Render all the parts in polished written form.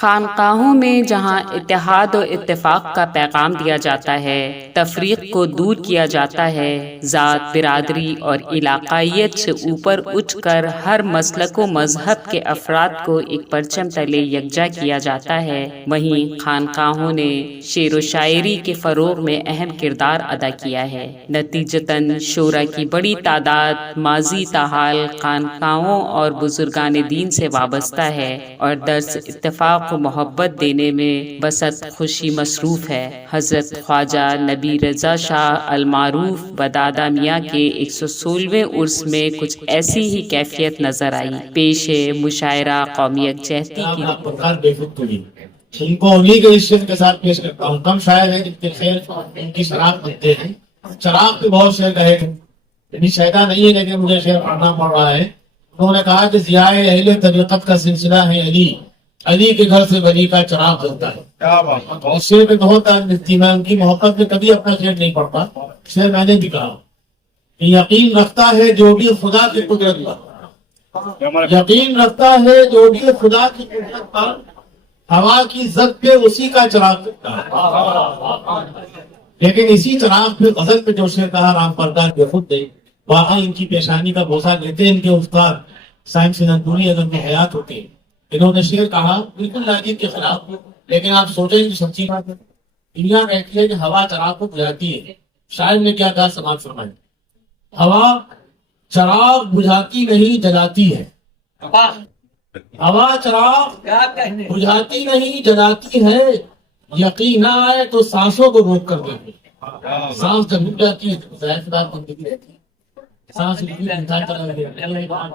خانقاہوں میں جہاں اتحاد و اتفاق کا پیغام دیا جاتا ہے، تفریق کو دور کیا جاتا ہے، ذات، برادری اور علاقائیت سے اوپر اٹھ کر ہر مسلک و مذہب کے افراد کو ایک پرچم تلے یکجا کیا جاتا ہے، وہیں خانقاہوں نے شعر و شاعری کے فروغ میں اہم کردار ادا کیا ہے۔ نتیجتاً شعراء کی بڑی تعداد ماضی تاحال خانقاہوں اور بزرگان دین سے وابستہ ہے اور درس اتفاق کو محبت دینے میں بسط خوشی مصروف ہے۔ حضرت خواجہ نبی رضا شاہ المعروف بدادہ میاں کے 116ویں عرس میں کچھ ایسی ہی کیفیت نظر آئی۔ پیش ہے مشاعرہ قومی یکجہتی کی ان کو انہی کے اس کے ساتھ پیش کرتا ہوں۔ کم شاعر ہے جن کے شعر ان کی شراب بنتے ہیں۔ شراب کے بہت شعر کہے ہیں، شیدا نہیں ہے لیکن مجھے شعر پڑھنا پڑ رہا ہے۔ انہوں نے کہا کہ ضیاء اہل طریقت کا سلسلہ ہے علی، علی کے گھر سے ولی کا چراغ جلتا ہے۔ اور شعر میں بہت میں ان کی محبت میں کبھی اپنا شعر نہیں پڑھتا۔ شعر میں نے بھی کہا، یقین رکھتا ہے جو بھی خدا کی قدرت پر، یقین رکھتا ہے جو بھی خدا کی قدرت پر، ہوا کی زد پہ اسی کا چراغ جلتا ہے۔ لیکن اسی چراغ پہ غزل پہ جو شعر کہا رام پردار کے خود دے، واقعی ان کی پیشانی کا بوسہ لیتے ہیں ان کے استاد سائنس نندوری اگر میں حیات ہوتے ہیں۔ انہوں نے شعر کہا بالکل لاجب کے خلاف، لیکن آپ سوچیں کہ سچی بات ہے۔ دنیا کہتی ہے کہ ہوا چراغ کو بجھاتی ہے، شاعر نے کیا کہا سماعت فرمائیں، ہوا چراغ بجھاتی نہیں جلاتی ہے، ہوا چراغ بجھاتی نہیں جلاتی ہے، یقین نہ آئے تو سانسوں کو روک کر دیتی ہے۔ سانس جب رک جاتی ہے تو ظاہر سی بات زندگی رہتی ہے۔ سانس انسان چلا گیا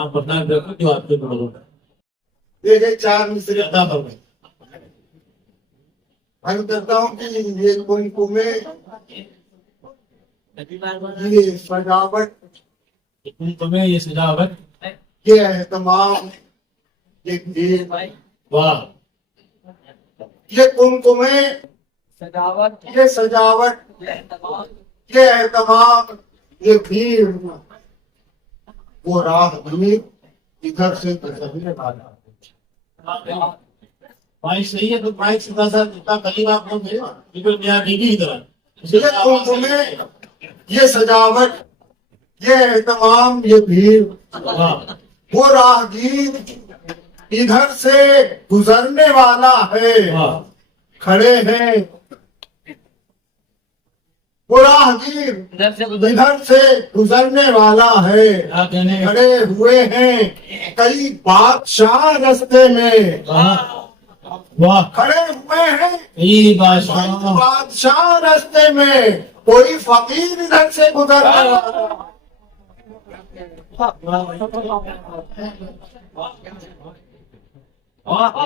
آپ بڑھنا جو آپ کے بڑھو دیکھیں چار مصری ادا فرمائیں۔ میں کہتا ہوں کہ یہ کنکمے یہ سجاوٹ، کنکمے یہ سجاوٹ، یہ اہتمام، یہ دیر، واہ، یہ کنکمے سجاوٹ، یہ سجاوٹ، یہ اہتمام، یہ بھیڑ، وہ راہ دور ادھر سے گزرنے والا۔ مائک صحیح ہے تو مائک سے جتنا قریب آپ لوگ ہیں بالکل میاں بیوی کی طرح۔ یہ کنکمے، یہ سجاوٹ، یہ اہتمام، یہ بھیڑ، وہ راہگیر ادھر سے گزرنے والا ہے، کھڑے ہیں وہ راہگیر ادھر سے گزرنے والا ہے، کھڑے ہوئے ہیں کئی بادشاہ رستے میں، کھڑے ہوئے ہیں کئی بادشاہ رستے میں، کوئی فقیر ادھر سے گزرنے والا،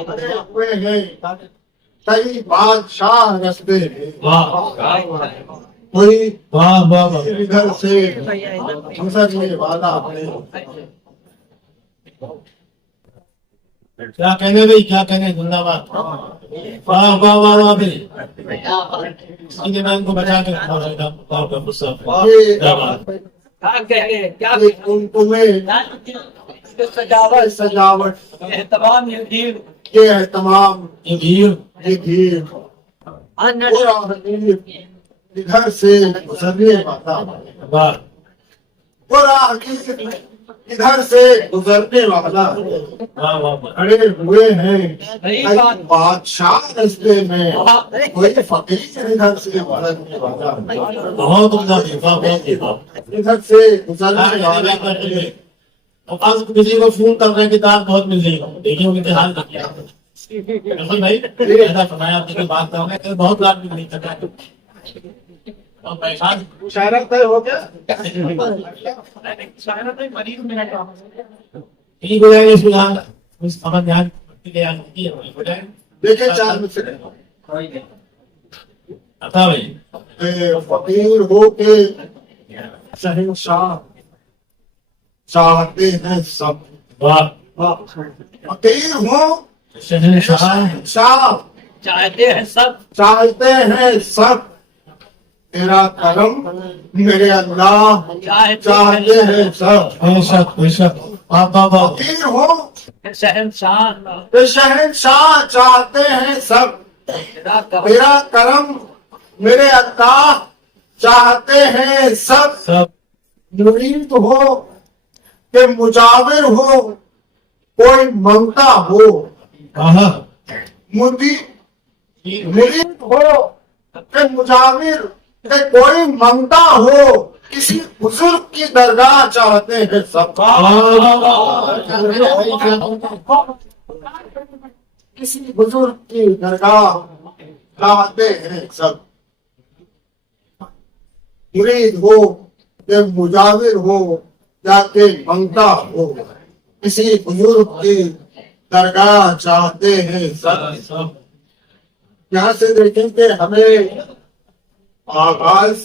کھڑے ہوئے ہیں کئی بادشاہ رستے میں، کوئی ادھر سے گزرنے والا ہے۔ کیا کہنے بھائی، کیا کہنے، زندہ باد، واہ واہ واہ واہ بھائی، سیدھے میں ان کو بچا کے رکھا ہے کا غصہ۔ سجاوٹ، اہتمام، یہ بھیڑ، یہ اہتمام، یہ بھیڑ، یہ بھیڑ، ادھر سے گزرنے والا، وہ راہگیر ادھر سے گزرنے والا، کھڑے ہوئے ہیں کئی بادشاہ رستے میں، کوئی فقیر ادھر سے گزرنے والا، بہت ادھر سے گزرنے والا۔ کسی کو فون کر رہے کتاب بہت مل جائے گا، دیکھیے ان کے حال کیا بھائی ایسا فرمایا آپ کی بات کر رہے ہیں، بہت رات بھی نہیں تھا۔ مشاعرہ طے ہو گیا، مشاعرہ طے مریض میں ٹھیک ہو جائے گا، اس کو یہاں دیکھیں چار میں سے عطا بھائی، فقیر ہو کے شہنشاہ چاہتے ہیں سب، فقیر ہو شہنشاہ چاہتے ہیں سب، چاہتے ہیں سب، تیرا کرم میرے اللہ چاہتے ہیں سب، بے شک بے شک۔ فقیر ہوں کہ شہنشاہ چاہتے ہیں سب، تیرا کرم میرے اللہ چاہتے ہیں سب، مرید ہو کہ مجاور ہو کوئی منگتا ہو، مرید ہو کہ مجاور کہ کوئی منگتا ہو، کسی بزرگ کی درگاہ چاہتے ہیں سب، کسی بزرگ کی درگاہ چاہتے ہیں سب، مرید ہو کہ مجاور ہو یا کہ منگتا ہو، کسی بزرگ کی درگاہ چاہتے ہیں سب۔ یہاں سے دیکھیں کہ ہمیں آغاز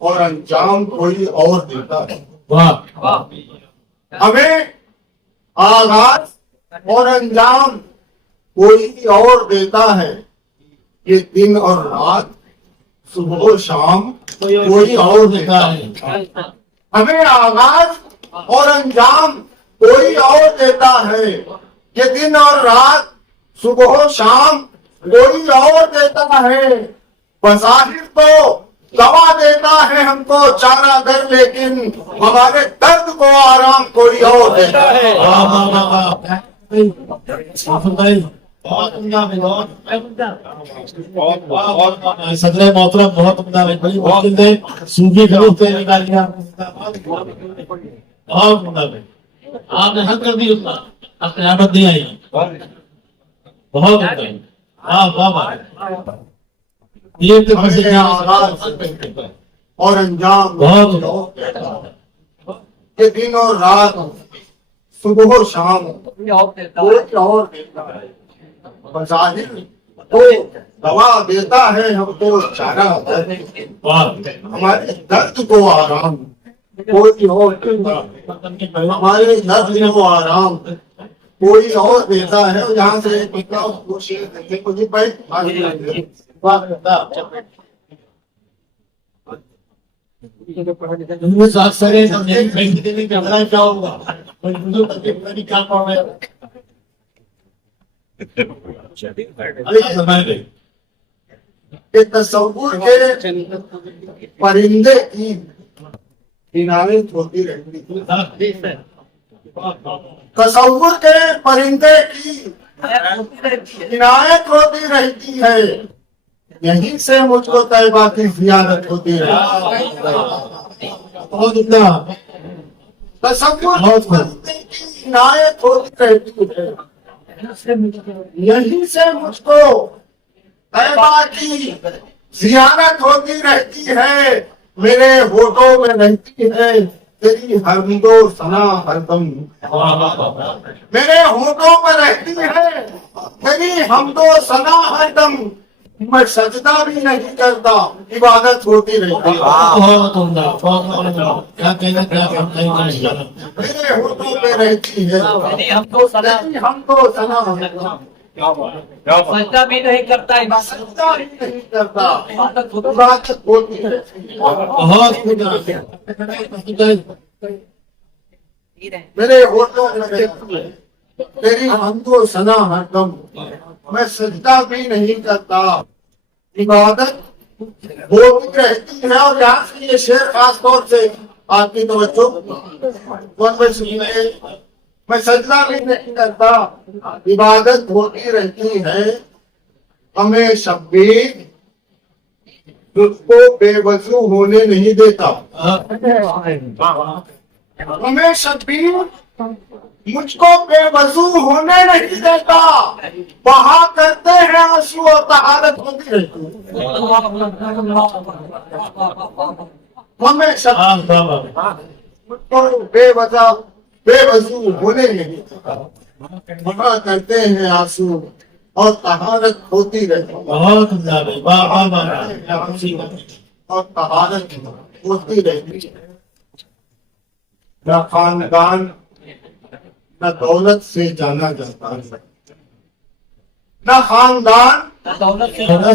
اور انجام کوئی اور دیتا ہے، ہمیں آغاز اور انجام کوئی اور دیتا ہے، یہ دن اور رات صبح و شام کوئی اور دیتا ہے، ہمیں آغاز اور انجام کوئی اور دیتا ہے، یہ دن اور رات صبح و شام کوئی اور دیتا ہے، بظاہر تو دوا دیتا ہے ہم کو چارہ گر، لیکن ہمارے درد کو آرام کوئی اور دیتا ہے۔ صدر محترم بہت عمدہ، بڑی مشکل سے صوفی گروہ سے نکال دیا، بہت عمدہ ہے، آپ نے حل کر دی، اب قیامت نہیں آئی، بہت عمدہ ہے، واہ واہ، یہ تو ہمیں آغاز اور انجام بہت یہ دن اور رات صبح و شام کوئی اور دیتا ہے، بظاہر تو دوا دیتا ہے ہم کو چارہ گر، ہمارے درد کو آرام کوئی اور دیتا ہے، ہمارے درد کو آرام کوئی اور دیتا ہے۔ یہاں سے کہ تصور کے پرندے کی عنایت ہوتی رہتی ہے، تصور کے پرندے کی عنایت ہوتی رہتی ہے، یہیں سے مجھ کو طیبہ کی زیارت ہوتی رہتی ہے، بہت عمدہ، تصور پرندے کی عنایت ہوتی رہتی ہے، یہیں سے مجھ کو طیبہ کی زیارت ہوتی رہتی ہے، میرے ہونٹوں میں رہتی ہے تیری حمد و ثنا ہر دم، میرے ہونٹوں میں رہتی ہے تیری حمد و ثنا ہر دم، میں سجدہ بھی نہیں کرتا عبادت ہوتی رہتی ہے، بہت عمدہ، بہت عمدہ، کیا کہنا، کیا کہنا، میرے ہونٹوں میں رہتی ہے تیری حمد و ثنا ہر دم، سجدہ بھی نہیں کرتا، سجدہ بھی نہیں کرتا عبادت ہوتی رہتی ہے، بہت عمدہ، میرے ہونٹوں میں رہتی ہے تیری حمد و ثنا ہر دم، میں سجدہ بھی نہیں کرتا عبادت ہوتی رہتی ہے۔ اور یہاں سے یہ شعر خاص طور سے آپ کی توجہ میں سنیے، میں سجدہ بھی نہیں کرتا عبادت ہوتی رہتی ہے، ہمیں شبیر تجھ کو بے وضو ہونے نہیں دیتا، ہمیں شبیر مجھ کو بے وضو ہونے نہیں دیتا، بہا کرتے ہیں آنسو اور طہارت ہوتی رہتی ہے، ہمیں شبیر مجھ کو بے وضو ہونے نہیں دیتا، بہا کرتے ہیں آنسو اور طہارت ہوتی رہتی ہے، بہت عمدہ، واہ واہ واہ، اور طہارت ہوتی رہتی ہے۔ نہ خاندان نہ دولت سے جانا جاتا ہے، نہ خاندان دولت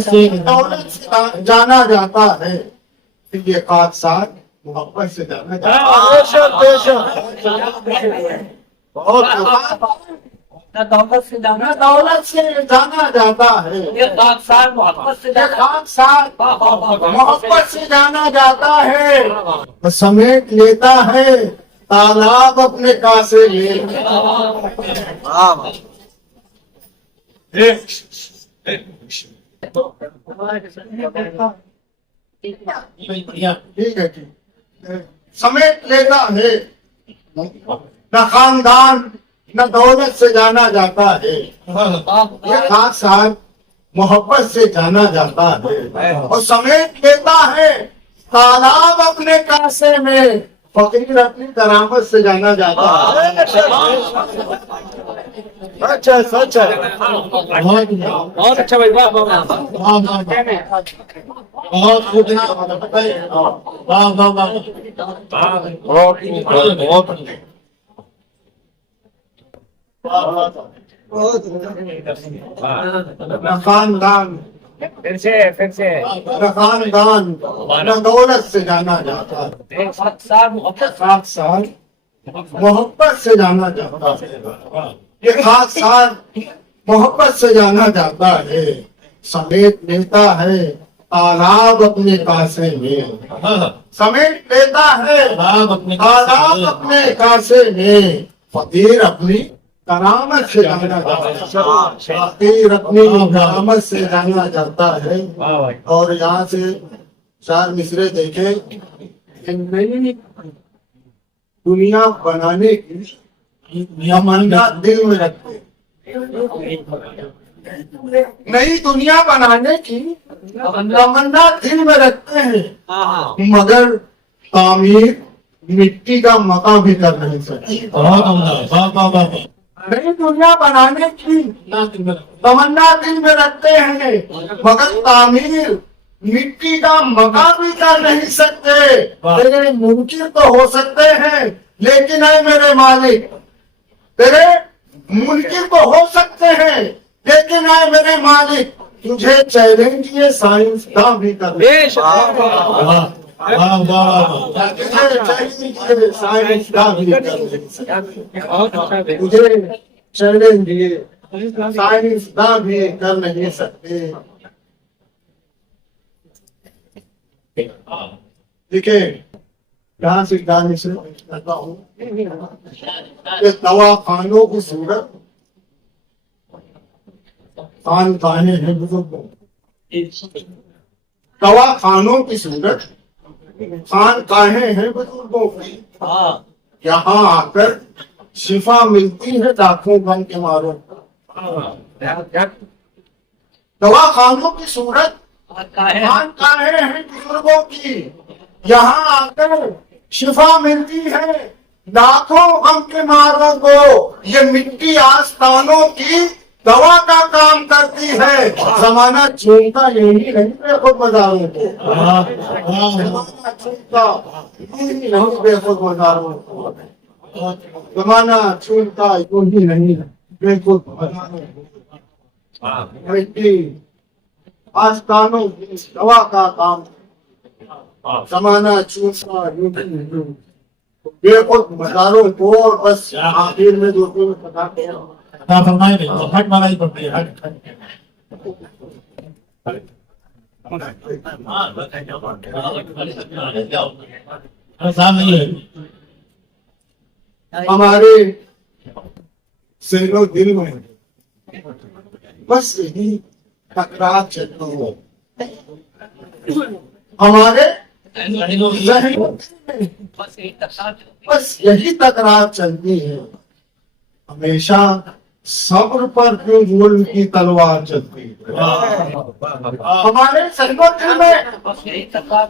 سے دولت سے جانا جاتا ہے، یہ خاصات محبت سے جانا جاتا ہے۔ بہت نہ دولت سے جانا دولت سے جانا جاتا ہے، یہ خاکسار محبت سے یہ جانا خاکسار محبت سے جانا جاتا ہے، سمیٹ لیتا ہے تالاب اپنے کاسے میں۔ ٹھیک ہے، سمیٹ لیتا ہے، نہ خاندان نہ دولت سے جانا جاتا ہے، یہ خاص ساتھ محبت سے جانا جاتا ہے، اور سمیٹ لیتا ہے تالاب اپنے کاسے میں، فقیر اپنی کرامت سے جانا جاتا ہے۔ سچ ہے، سچ ہے، بہت اچھا بھائی، واہ واہ بہت خوبصورت، واہ واہ واہ، نہ خاندان پھر سے نہ خاندان نہ دولت سے جانا جاتا ہے، خاکسار محبت خاص سال محبت سے جانا جاتا ہے، یہ خاص سال محبت سے جانا جاتا ہے، سمیٹ لیتا ہے تالاب اپنے کاسے میں، سمیٹ لیتا ہے تالاب اپنے کاسے میں، فقیر اپنی کرامت سے جانا جاتا ہے، فقیر اپنی کرامت سے جانا جاتا ہے۔ اور یہاں سے چار مصرے دیکھیں کہ نئی دنیا بنانے کی تمنا دل میں رکھتے، نئی دنیا بنانے کی تمنا دل میں رکھتے ہیں، مگر تعمیر مٹی کا مکان بھی کر نہیں سکتے۔ نئی دنیا بنانے کی تمنا دل میں رکھتے ہیں، مگر تعمیر مٹی کا مکان بھی کر نہیں سکتے۔ تیرے ممکن تو ہو سکتے ہیں لیکن اے میرے مالک، تیرے ممکن تو ہو سکتے ہیں لیکن اے میرے مالک، تجھے چیلنج یہ سائنس داں بھی کر نہیں سکتے۔ سائنس داں بھی کر نہیں سکتے، تجھے چیلنج دیے سائنس داں بھی کر نہیں سکتے۔ دیکھیں یہاں سے گانے سے کرتا ہوں کہ دواخانوں کی صورت خانقاہیں ہیں بزرگوں، دواخانوں کی صورت خانقاہیں ہیں بزرگوں کی، یہاں آ کر شفا ملتی ہے لاکھوں غم کے ماروں کو۔ دواخانوں کی صورت خانقاہیں ہیں بزرگوں کی، یہاں آ کر شفا ملتی ہے لاکھوں غم کے ماروں کو، یہ مٹی آستانوں کی دوا کا کام کرتی ہے، زمانہ چونتا یہی نہیں بے خود مزاروں کو، زمانہ چونتا یہی نہیں بے خود مزاروں کو، زمانہ چونتا یہی نہیں بے خود مزاروں کو، مٹی آستانوں کی دوا کا کام، زمانہ چونتا یہی نہیں بے خود مزاروں کو۔ اور بس آخر میں جو پتا فرمائے نہیں ہٹ مارائی پڑتی ہے، ہمارے ذہن و دل میں بس یہی تکرار چلتی ہے، ہمارے ذہن و دل میں بس یہی تکرار چلتی ہے، ہمیشہ صبر پر کیوں ظلم کی تلوار چلتی ہے، ہمارے ذہن و دل میں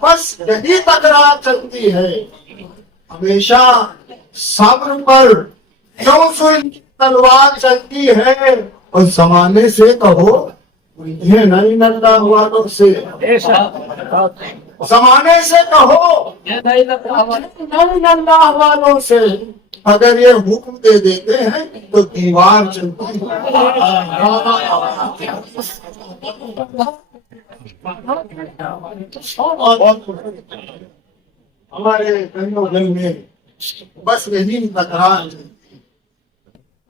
بس یہی تکرار چلتی ہے، ہمیشہ صبر پر کیوں ظلم کی تلوار چلتی ہے، اور زمانے سے کہو یہ نہیں اللہ والوں سے، زمانے سے کہو نہیں اللہ والوں سے، اگر یہ حکم دے دیتے ہیں تو دیوار چلتی ہمارے دل میں بس یہی تکرار چلتی،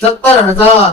70,000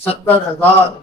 70,000